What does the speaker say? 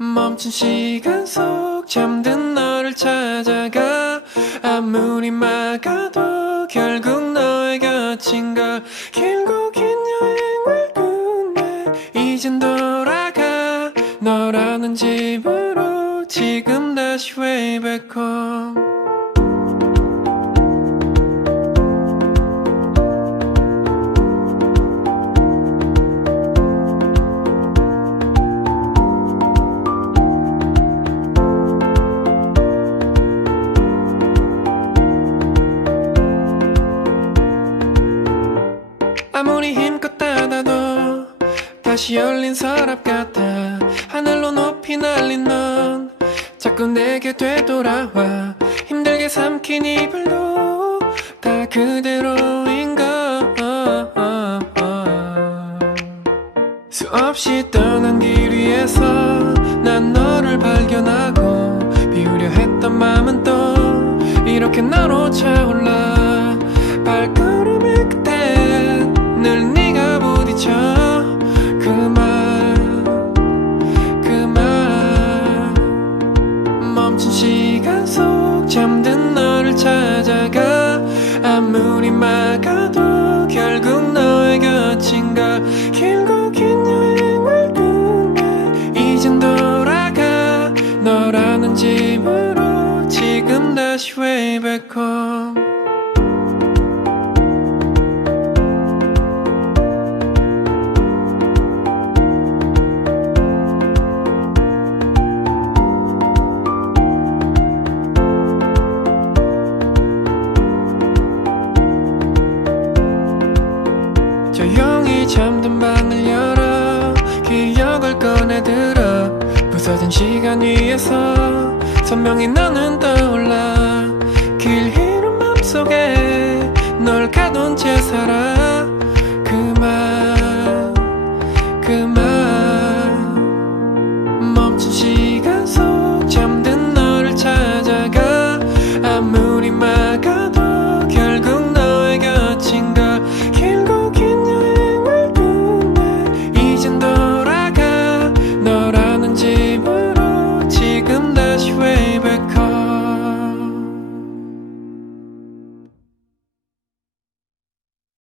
멈춘 시간 속 잠든 너를 찾아가 아무리 막아도 결국 너의 곁인 걸 길고 긴 여행을 끝내 이젠 돌아가 너라는 집으로 지금 다시 way back home. 아무리 힘껏 닫아도 다시 열린 서랍 같아 하늘로 높이 날린 넌 자꾸 내게 되돌아와 힘들게 삼킨 이별도 다 그대로인 걸 수없이 떠난 길 위에서 난 너를 발견하고 비우려 했던 마음은 또 이렇게 너로 차올라 발걸음의 끝에 늘 네가 부딪혀 그 말 멈춘 시간 속 잠든 너를 찾아가 아무리 막아도 결국 너의 곁인 걸 길고 긴 여행을 끝내 이젠 돌아가 너라는 집으로 지금 다시 way back home. 조용히 잠든 방을 열어 기억을 꺼내들어 부서진 시간 위에서 선명히 너는 떠올라 길 잃은 맘속에 널 가둔 채 살아 그 말